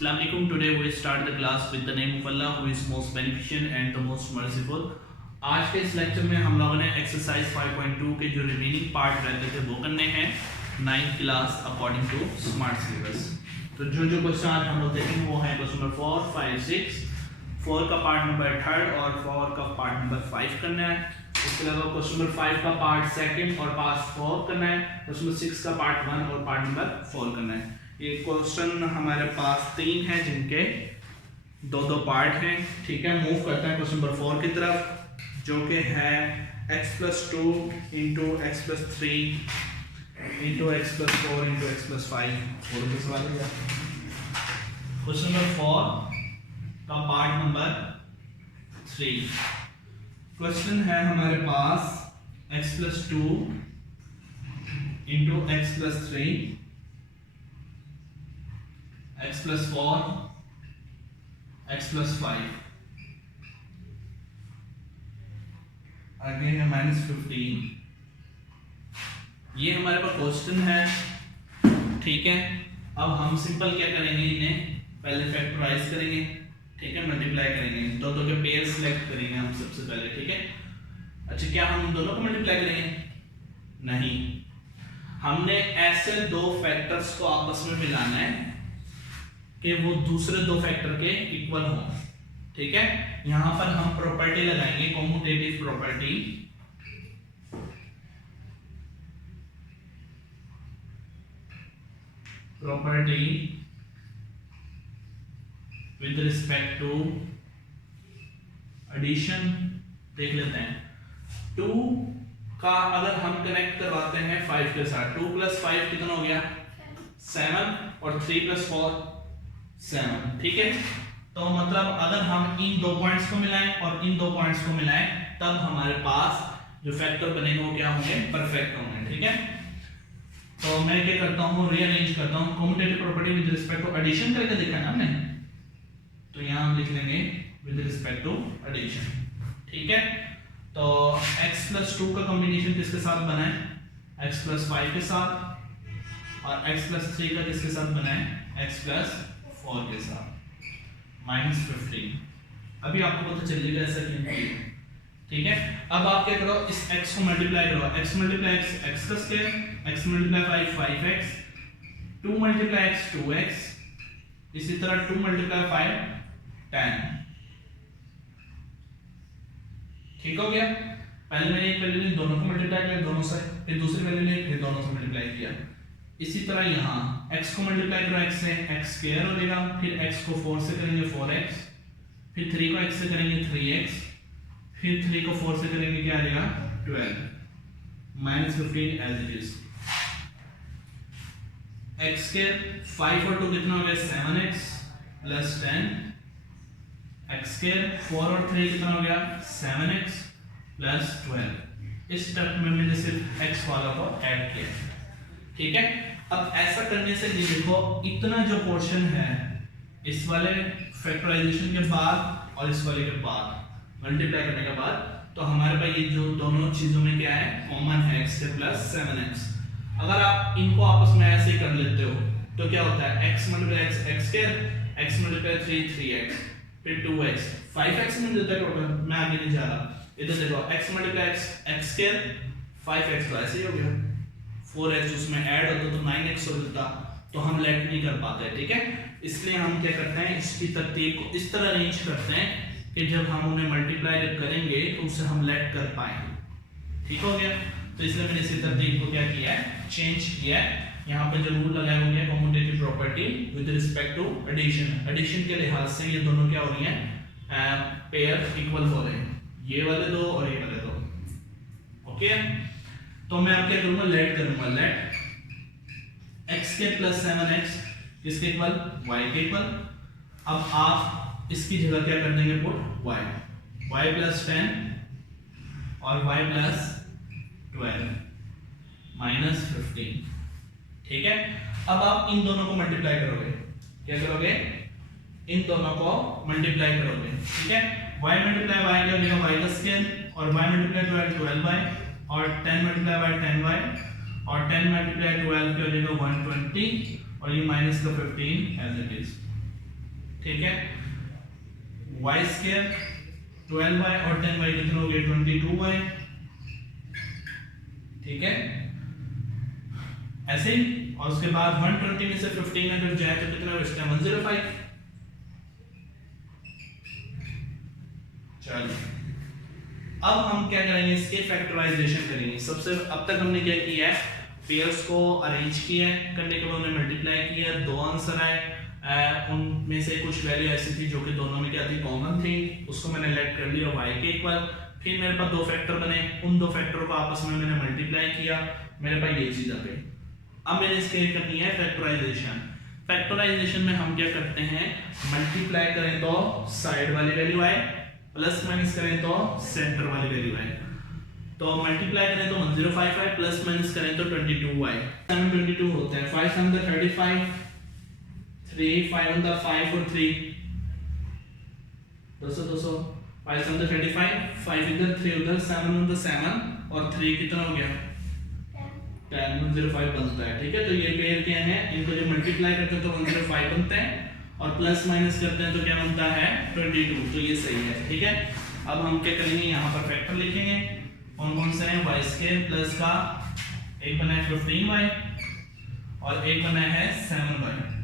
Assalamualaikum. Today we start the class with the name of Allah who is most beneficent and the most merciful. आज के इस lecture में हम लोगों ने एक्सरसाइज 5.2 के जो रिमेनिंग पार्ट रहते थे वो करने हैं 9th class according to smart syllabus. तो जो क्वेश्चन आज हम लोग देखेंगे वो है क्वेश्चन नंबर 4, 5, 6, 4 का पार्ट नंबर 3rd और 4 का पार्ट नंबर 5 करना है। इसके अलावा क्वेश्चन नंबर 5 का पार्ट 2nd और पार्ट 4 करना है। क्वेश्चन नंबर 6 का पार्ट 1 और पार्ट नंबर 4 करना है। ये क्वेश्चन हमारे पास 3 हैं जिनके दो पार्ट हैं। ठीक है, मूव करते हैं क्वेश्चन नंबर 4 की तरफ जो कि है x+2 into x+3 into x+4 into x+5। Question number 4 का पार्ट नंबर 3 क्वेश्चन है हमारे पास x+2 into x+3 x+4 x+5 आगे है -15। ये हमारे पास क्वेश्चन है। ठीक है, अब हम सिंपल क्या करेंगे, इन्हें पहले फैक्टराइज करेंगे। ठीक है, मल्टीप्लाई करेंगे, दो के पेयर सिलेक्ट करेंगे हम सबसे पहले। ठीक है, अच्छा क्या हम दोनों को मल्टीप्लाई करेंगे? नहीं, हमने ऐसे दो फैक्टर्स को आपस में मिलाना है कि वो दूसरे दो फैक्टर के इक्वल हो। ठीक है, यहां पर हम प्रॉपर्टी लगाएंगे, commutative property. Property with respect to addition. देख लेते हैं 2 का अगर हम कनेक्ट करवाते हैं 5 के साथ, 2 + 5 कितना हो गया? 7 और 3 + 4 7। ठीक है, तो मतलब अगर हम इन दो पॉइंट्स को मिलाएं और इन दो पॉइंट्स को मिलाएं तब हमारे पास जो फैक्टर बनेंगे वो क्या होंगे? परफेक्ट होंगे। ठीक है, तो मैं क्या करता हूं, रीअरेंज करता हूं। Commutative property with respect to addition करके देखा है ना हमने, तो यहां हम लिख लेंगे विद रिस्पेक्ट टू एडिशन। ठीक है, तो x+2 का कॉम्बिनेशन किसके साथ बना है? x+5 के साथ। और x+3 का किसके साथ बना है? x+4 के साथ। -15। अभी आपको पता चल जाएगा ऐसा क्यों किया। ठीक है, अब आप क्या करो, इस x को मल्टीप्लाई करो। x × x x का square, x × 5 5x, 2 × x 2x, इसी तरह 2 × 5 10। ठीक हो गया। पहले मैंने एक वैल्यू ली, दोनों को मल्टीप्लाई किया दोनों से, फिर दूसरी वैल्यू ली, फिर दोनों से मल्टीप्लाई किया। इसी तरह यहाँ x को मल्टीप्लाई करो x से, x² हो जाएगा, फिर x को 4 से करेंगे 4x, फिर 3 को x से करेंगे 3x, फिर 3 को 4 से करेंगे क्या आ जाएगा? 12 -15 एज इट इज। x² 5 और 2 कितना हो गया? 7x + 10, x² 4 और 3 कितना हो गया? 7x + 12। इस स्टेप में मैंने सिर्फ x वाला को ऐड किया। ठीक है, अब ऐसा करने से ये देखो इतना जो पोर्शन है इस वाले फैक्टराइजेशन के बाद और इस वाले के बाद मल्टीप्लाई करने के बाद, तो हमारे पास ये जो दोनों चीजों में क्या है? कॉमन है x + 7x। अगर आप इनको आपस में ऐसे कर लेते हो तो क्या होता है? x × x x², x × 3 3x, फिर 2x 5x मिल जाता है टोटल। मैं आगे नहीं जा रहा, इधर देखो x × x x² 5x, तो ऐसे ही हो गया। 4x उसमें ऐड होता तो 9x हो जाता, तो हम लेट नहीं कर पाते। ठीक है, इसलिए हम क्या करते हैं, इसकी तरतीब को इस तरह अरेंज करते हैं कि जब हम उन्हें मल्टीप्लाई करेंगे तो उसे हम लेट कर पाएं। ठीक हो गया, तो इसलिए मैंने इसी तरतीब को क्या किया है? चेंज किया है। यहाँ पे जो रूल लगाया हुआ है commutative property with respect to addition. Addition के लिहाज से ये दोनोक्या हो रही हैं? पेयर इक्वल हो रहे हैं, ये वाले दो और ये वाले दो। ओके, तो मैं अब क्या करूंगा? लेट करूंगा। लेट x² + 7x किसके इक्वल? y के इक्वल। अब आप इसकी जगह क्या कर देंगे? पुट y + 10 और y + 12 -15। ठीक है, अब आप इन दोनों को मल्टीप्लाई करोगे। क्या करोगे? इन दोनों को मल्टीप्लाई करोगे। ठीक है, y × y क्या हो जाएगा? y का स्क्वायर, और y × 12 12y, और 10 × 10y, और 10 × 12 क्या हो जाएगा? 120, और ये माइनस का 15 एज इट इज। ठीक है। वाई स्क्वायर 12y और 10y कितना हो गया 22y, ठीक है। ऐसे ही, और उसके बाद 120 में से 15 अगर जाए तो कितना बचता है 105। चलो अब हम क्या करेंगे, इसके फैक्टराइजेशन करेंगे। सबसे अब तक हमने क्या किया है, पेयर्स को अरेंज किया है, करने के बाद उन्हें मल्टीप्लाई किया, दो आंसर आए, उनमें से कुछ वैल्यू ऐसी थी जो कि दोनों में क्या थी कॉमन थी, उसको मैंने लेट कर लिया y के इक्वल। फिर मेरे पास दो फैक्टर बने, उन दो फैक्टर को आपस में मैंने मल्टीप्लाई किया, मेरे पास ये चीज आ गई। अब मैंने इसके करनी है फैक्टराइजेशन। फैक्टराइजेशन में हम क्या करते हैं, मल्टीप्लाई करें तो साइड वाली वैल्यू आए, प्लस माइनस करें तो सेंटर वाली वैल्यू आए। तो मल्टीप्लाई करें तो 105 आए, प्लस माइनस करें तो 22 आए। 722 होता है, 5 7 35, 3 5 on the 5 और 3 200 200, 5 7 35, 5 इधर 3 उधर, 7 on the 7 और 3 कितना हो गया 10, 105 बनता है, ठीक है। तो ये पेयर क्या है, इनको जो मल्टीप्लाई करते हैं तो 105 बनते हैं, और प्लस माइनस करते हैं तो क्या बनता है 22, तो ये सही है, ठीक है। अब हम क्या करेंगे, यहाँ पर फैक्टर लिखेंगे, कौन कौन से हैं, वाई स्क्वायर प्लस का एक बना है 15y और एक बना है 7y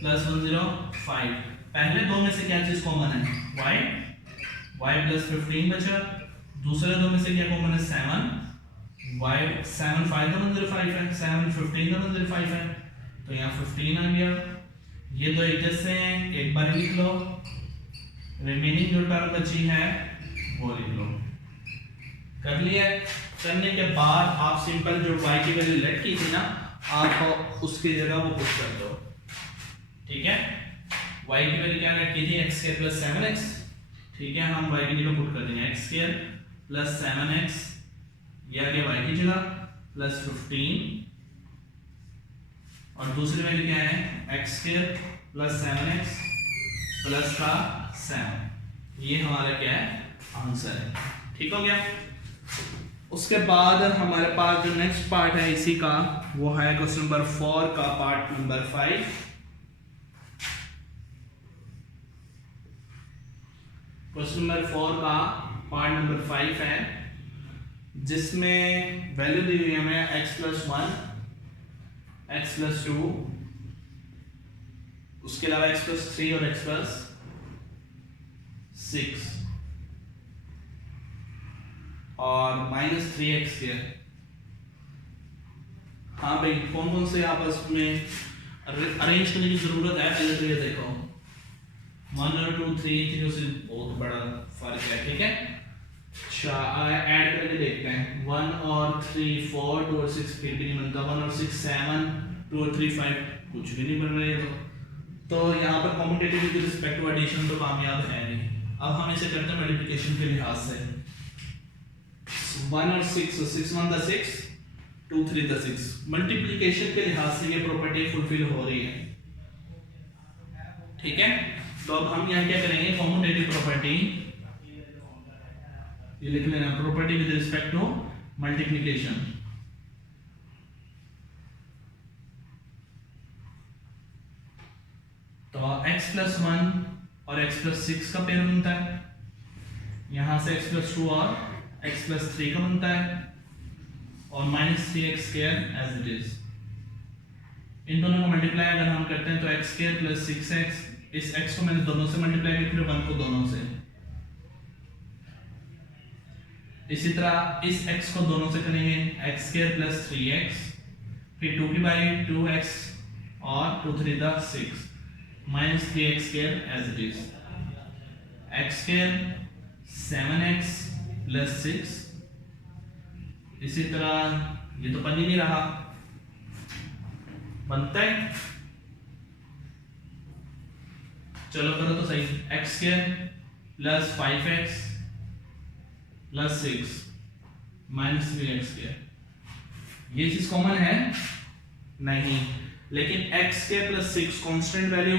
प्लस 105। पहले दो में से क्या चीज कॉमन है, y प्लस 15 बचा, दूसरे दो में से क्या कॉमन है 7 y, 7 5 तो 105 है, 7 15 तो 105 है, तो यहाँ 15 आ गया। ये दो एक जैसे हैं, एक बार लिख लो, रिमेनिंग जो टर्म बची है वो लिख लो। कर लिया, करने के बाद आप सिंपल जो y की वैल्यू लेट की थी ना, आप उसकी जगह वो पुट कर दो, ठीक है। y की वैल्यू क्या लेट की थी, x स्क्वायर प्लस 7x, ठीक है। हम y की जगह पुट कर देंगे x स्क्वायर प्लस 7x, ये आ गया y की जगह प्लस 15, और दूसरी वैल्यू क्या है x square plus 7x plus का 7, ये हमारा क्या है आंसर है, ठीक हो गया। उसके बाद हमारे पास जो नेक्स्ट पार्ट है इसी का, वो है क्वेश्चन नंबर 4 का पार्ट नंबर 5। क्वेश्चन नंबर 4 का पार्ट नंबर 5 है, जिसमें वैल्यू दी हुई है हमें x प्लस 1, x प्लस 2, उसके अलावा x प्लस 3 और x प्लस 6 और माइनस 3x स्क्वायर। हाँ भाई, कौन कौन से आपस में अरेंज करने की जरूरत है, पहले तो ये देखो 1 और 2 3 से बहुत बड़ा फर्क है, ठीक है। अच्छा, ऐड करके देखते हैं, 1 और 3 4, 2 और 6 फिर भी नहीं बनता, 1 और 6 7, 2 और 3 5, कुछ भी नहीं बन रहा है। तो यहाँ पर competitive with respect to addition तो कामयाब है नहीं। अब हम इसे करते हैं मल्टीप्लिकेशन के लिहाज से, 1 और 6, 6 1 द 6, 2 3 द 6। मल्टीप्लिकेशन के लिहाज से ये प्रॉपर्टी फुलफिल हो रही है, ठीक है। तो अब हम यहाँ क्या करेंगे, कॉम्पिटेटिव प्रॉपर्टी ये लिख लेना, property with respect to multiplication. तो x प्लस 1 और x प्लस 6 का पेयर बनता है, यहां से x प्लस 2 और x प्लस 3 का बनता है, और minus 3x square as it is. इन दोनों को मल्टीप्लाई अगर हम करते हैं तो x स्क्वायर प्लस 6x, इस x को मैंने दोनों से मल्टीप्लाई किया, फिर 1 को दोनों से, इसी तरह इस x को दोनों से करेंगे, x स्क्वायर प्लस 3x, फिर 2 की बाई 2x और 2 3 द 6 minus 3x square as it is, x square 7x plus 6, इसी तरह ये तो बन ही नहीं रहा, बनता है, चलो करो तो सही, x square plus 5x plus 6 minus 3x square, ये चीज कॉमन है नहीं, लेकिन x square plus 6 constant value,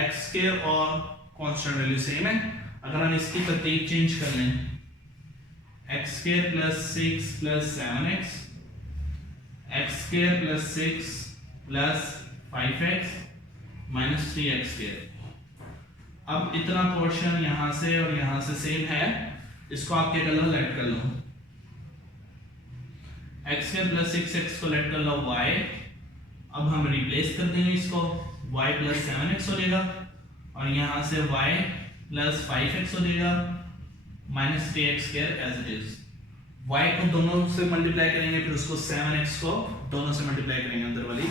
x square और कांस्टेंट वैल्यू सेम है। अगर हम इसकी तरतीब चेंज कर लें, x square plus 6 plus 7x, x square plus 6 plus 5x minus 3 x square. अब इतना पोर्शन यहां से और यहां से सेम है, इसको आप क्या कर लो, लेट कर लो, एक्स स्क्वायर प्लस 6x को लेट कर लो y। अब हम रिप्लेस कर देंगे इसको, y प्लस 7x हो जाएगा और यहां से y प्लस 5x हो जाएगा minus 3x square as it is. y को दोनों से मल्टीप्लाई करेंगे, फिर उसको 7x को दोनों से मल्टीप्लाई करेंगे, अंदर वाली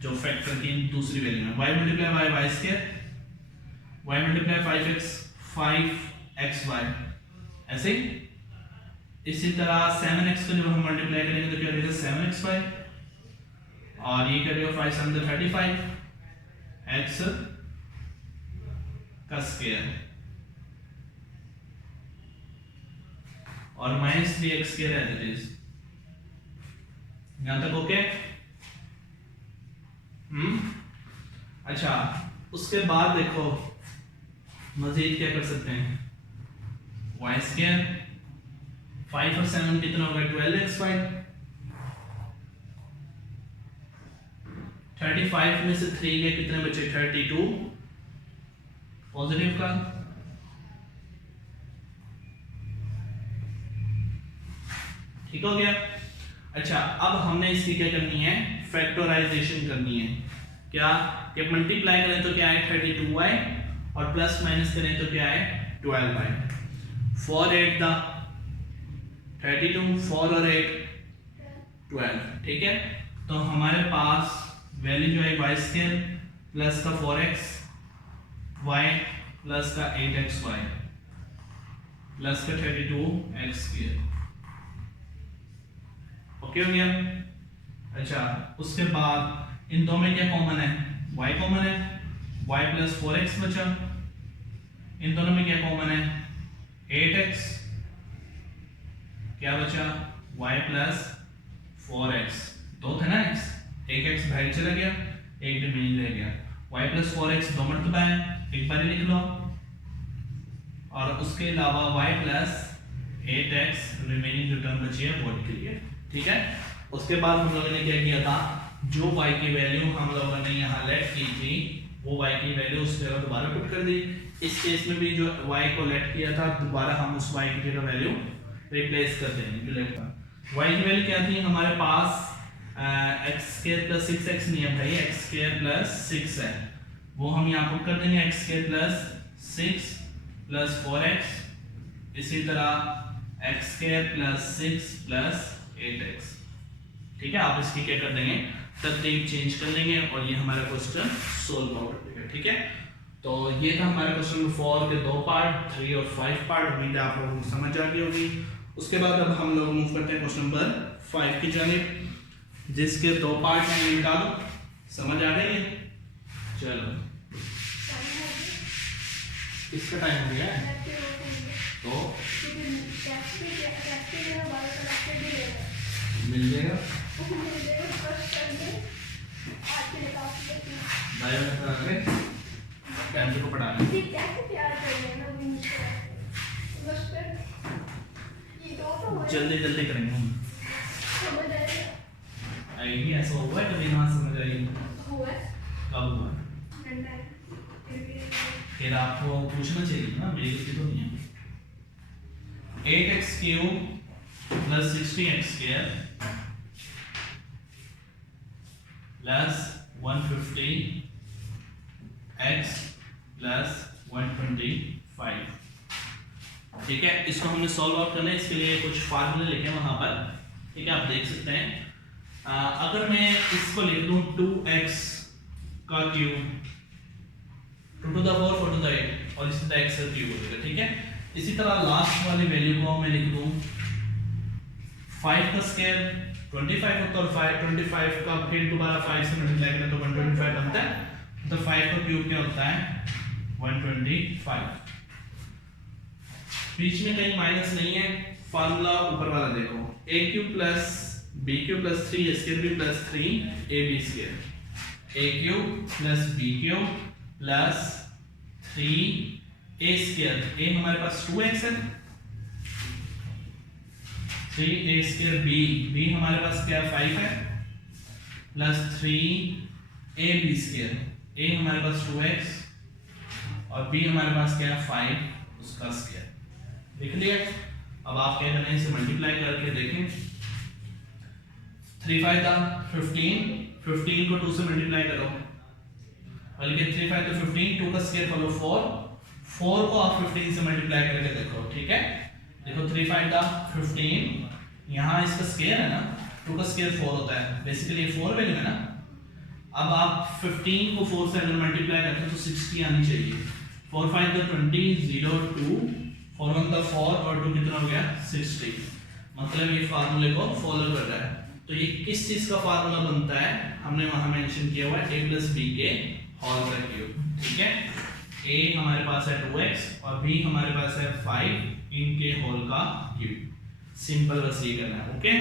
जो फैक्टर की दूसरी वैल्यू है, y multiply by y square, y multiply 5x 5xy, ऐसे इसी तरह 7x को जब हम मल्टीप्लाई करेंगे तो क्या देगा 7xy, और ये करेगा 5 7 35 x का स्क्वायर और minus 3x square as it is. यहां तक ओके? अच्छा, उसके बाद देखो मजीद क्या कर सकते हैं, y स्क्वायर 5 और 7 कितना होगा 12xy, 35 में से 3 के कितने बचे 32 पॉजिटिव का, ठीक हो गया। अच्छा, अब हमने इसकी क्या करनी है, फैक्टराइजेशन करनी है। क्या कि मल्टीप्लाई करें तो क्या है 32y और प्लस माइनस करें तो क्या है 12y। 4 8 दा 32, 4 और 8 12, ठीक है। तो हमारे पास वैल्यू जो है y स्क्वायर प्लस का 4x y प्लस का 8xy प्लस का 32x स्क्वायर, ओके हो गया। अच्छा, उसके बाद इन दो में क्या कॉमन है, y कॉमन है, y प्लस 4x बचा, इन दोनों में क्या कॉमन है 8x, क्या बचा y प्लस 4x, दो थे ना x, एक x बाहर चला गया, एक रिमेनिंग रह गया, y प्लस 4x दो मरतबा है, एक बार लिख लो, और उसके अलावा y प्लस 8x रिमेनिंग जो टर्म बची है वो लिख लिया, ठीक है। उसके बाद हम लोगों ने क्या किया था, जो y की वैल्यू हम लोगों ने यहाँ लेट की थी वो y की वैल्यू उस जगह दोबारा पुट कर दी। इस केस में भी जो y को लेट किया था दोबारा हम उस y की जगह वैल्यू रिप्लेस कर देंगे। y की वैल्यू क्या थी हमारे पास, x स्क्वायर प्लस 6x नहीं है भाई, x स्क्वायर प्लस 6 है, वो हम यहाँ पुट कर देंगे x square plus 6 plus 4x, इसी तरह x square plus 6 plus 8x, ठीक है। आप इसकी क्या कर देंगे, तरतीब चेंज कर लेंगे और ये हमारा क्वेश्चन सोल्व आउट हो जाएगा, ठीक है। तो ये था हमारा क्वेश्चन नंबर 4 के 2 पार्ट, 3 और 5 पार्ट, उम्मीद है आप लोगों को समझ आ गई होगी। उसके बाद अब हम लोग मूव करते हैं क्वेश्चन नंबर 5 की जानिब, जिसके 2 पार्ट हैं, निकालो, समझ आ गई है। चलो, किसका टाइम हो गया है, तो मिल जाएगा को पढ़ा जल्दी जल्दी करेंगे हम, आएगी, ऐसा हुआ है कभी ना समझ आएगी, कब हुआ, फिर आपको पूछना चाहिए ना, मेरी गलती तो नहीं है। 8x cube plus 16x square plus 150 x plus 125, ठीक है। इसको हमने सॉल्व आउट करना है, इसके लिए कुछ फार्मूले लिखे हैं वहां पर, ठीक है, आप देख सकते हैं। अगर मैं इसको लिख दूं 2x का cube 2 to the 4 4 to the 8 और इसी तरह x का क्यूब हो जाएगा, ठीक है। इसी तरह लास्ट वाली वैल्यू को मैं लिख दूं 5 का स्क्वायर 25 होता है और 25 का फिर दोबारा 5 से मल्टीप्लाई करें तो 125 बनता है, तो 5 का क्यूब क्या होता है 125। बीच में कहीं माइनस नहीं है, फार्मूला ऊपर वाला देखो, a cube plus b cube plus 3 square b plus 3 ab square, a cube plus b cube plus 3 a square, a हमारे पास 2x है, 3a स्क्वायर b हमारे पास क्या 5 है, प्लस 3ab स्क्वायर, a हमारे पास 2x और b हमारे पास क्या है 5 उसका स्क्वायर। देख लिया। अब आप क्या करना है, इसे मल्टीप्लाई करके देखें। 3 5 था 15 को 2 से मल्टीप्लाई करो, बल्कि 3 5 तो 15, 2 का स्क्वायर फॉलो 4 को आप 15 से मल्टीप्लाई करके देखो। ठीक है, देखो 3 5 था 15, यहाँ इसका स्क्वायर है ना, 2 का स्क्वायर 4 होता है, बेसिकली 4 वैल्यू है ना। अब आप 15 को 4 से अगर मल्टीप्लाई करते हो तो 60 आनी चाहिए। 4 5 तो 20, 0 2, 4 1 का 4 और 2 कितना हो गया 60। मतलब ये फार्मूले को फॉलो कर रहा है। तो ये किस चीज का फार्मूला बनता है, हमने वहां मेंशन किया हुआ है a + b के होल का क्यूब। ठीक है, a हमारे पास है 2x और b हमारे पास है 5 इनके होल का क्यूब। सिंपल बस ये करना है। ओके,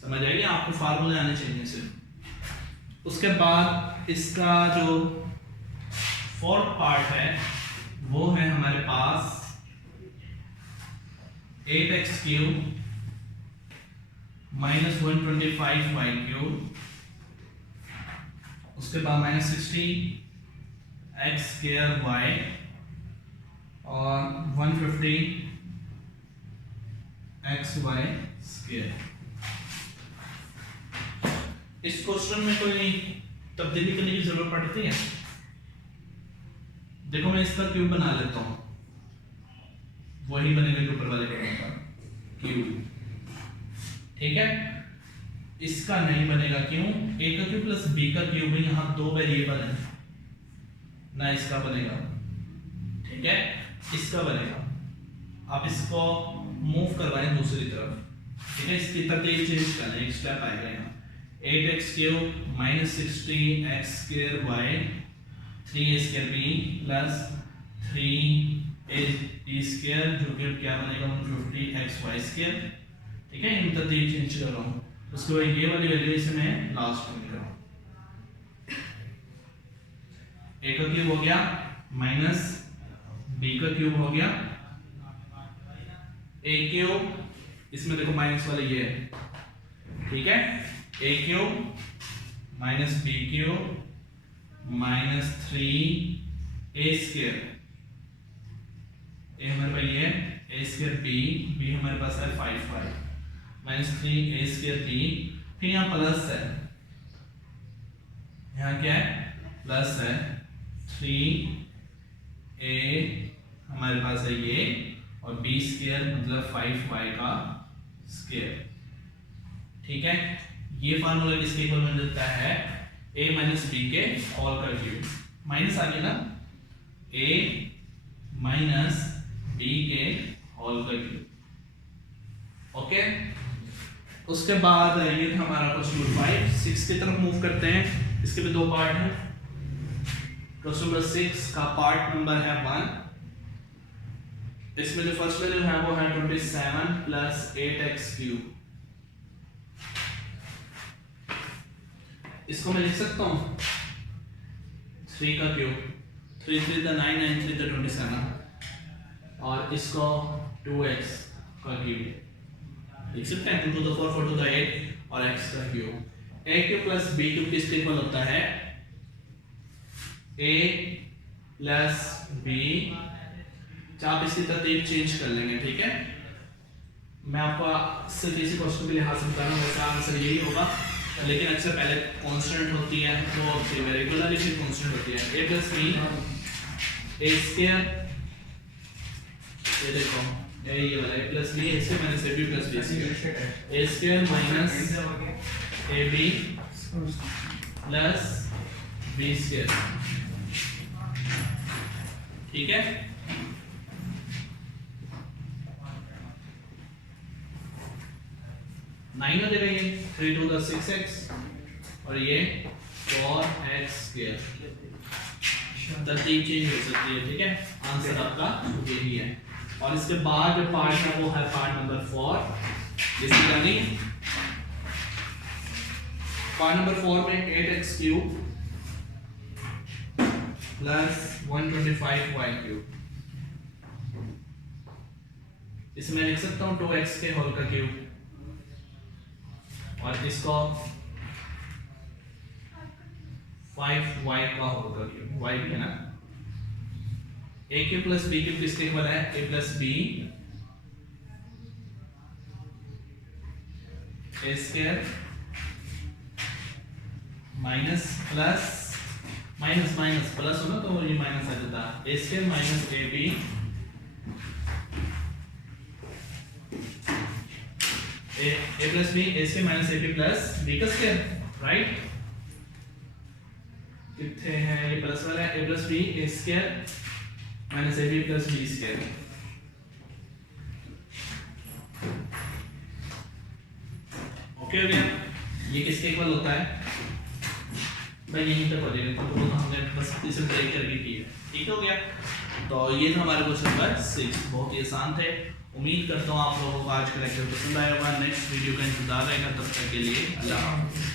समझ आएगी आपको, फार्मूले आने चाहिए सिर्फ। उसके बाद इसका जो फोर्थ पार्ट है वो है हमारे पास 8x³ - 125y³ उसके बाद -60x² और 150xy²। इस क्वेश्चन में कोई तब्दीली करने की जरूरत पड़ती है? देखो मैं इसका क्यूब बना लेता हूं, वही बनेगा जो ऊपर वाले का क्यूब। ठीक है, इसका नहीं बनेगा, क्यों? a का क्यूब प्लस b का क्यूब है, यहाँ 2 वेरिएबल है ना, इसका बनेगा। ठीक है, इसका बनेगा। आप इसको मूव करवाएं दूसरी तरफ। ठीक है, इसकी तरतीब चेंज करना, एक स्टेप आएगा यहाँ। 8x³ - 60x²y 3a² plus 3ab² जो कि क्या बनेगा 150xy²। ठीक है, इन तरतीब चेंज कर रहा हूँ। उसके बाद ये वाली वैल्यू इसे मैं लास्ट में लिख रहा हूँ। a का क्यूब हो गया माइनस b का क्यूब हो गया, a³ इसमें देखो माइनस वाले ये है। ठीक है, a³ - b³ - 3a², a हमारे पास ये है a² b हमारे पास है 5 5 -3a² b, फिर यहाँ प्लस है, यहाँ क्या है प्लस है 3a हमारे पास है ये और b² मतलब 5y का स्क्वायर। ठीक है, ये फार्मूला किसके इक्वल बन जाता है a - b के होल का क्यूब। माइनस आ गया ना, a - b के होल का क्यूब। ओके, उसके बाद ये था हमारा क्वेश्चन नंबर 5। 6 की तरफ मूव करते हैं। इसके भी 2 पार्ट हैं। क्वेश्चन नंबर 6 का पार्ट नंबर है 1। इसमें जो फर्स्ट वैल्यू है वो है 27 + 8x³। इसको मैं लिख सकता हूं 3 का क्यूब, 3 3 = 9, 9 3 = 27 और इसको 2x का क्यूब लिख सकते हैं। 2 to the 4 4 to the 8 और x का क्यूब। a³ + b³ किसके इक्वल होता है a + b। आप इसकी तरतीब चेंज कर लेंगे। ठीक है, मैं आपको सिर्फ इसी क्वेश्चन के लिहाज से बता रहा हूँ, वैसे आंसर यही होगा, लेकिन अक्सर पहले कांस्टेंट होती है वो रेगुलरली फिर कांस्टेंट होती है। a + b a², ये देखो ये वाला a + b इससे मैंने से b + b a² - ab + b²। ठीक है, नाइन हो जाएगा ये 3 2 = 6x और ये 4x²। तरतीब चेंज हो सकती है। ठीक है, आंसर आपका यही है। और इसके बाद जो पार्ट है वो है पार्ट नंबर 4, जिसकी यानी पार्ट नंबर 4 में 8x³ + 125y³। इसमें लिख सकता हूं 2x के होल का क्यूब और इसको 5y का होल क्यूब, y भी है ना, a cube plus b cube किसके इक्वल है, a plus b a square minus plus minus minus plus हो ना तो ये माइनस आ जाता है, a square minus ab a plus b a square minus ab plus b का स्क्वायर, राइट। कितने हैं ये प्लस वाला है, a plus b a square minus ab plus b square. Okay हो गया, ये किसके इक्वल होता है भाई, यहीं तक हो जाएगा तो हमने बस इसे ब्रेक करके किया, ठीक हो गया। तो ये था हमारे क्वेश्चन नंबर 6, बहुत ही आसान थे। उम्मीद करता हूँ आप लोगों को आज का लेक्चर पसंद आया होगा। नेक्स्ट वीडियो का इंतजार रहेगा, तब तक के लिए अल्लाह हाफ़िज़।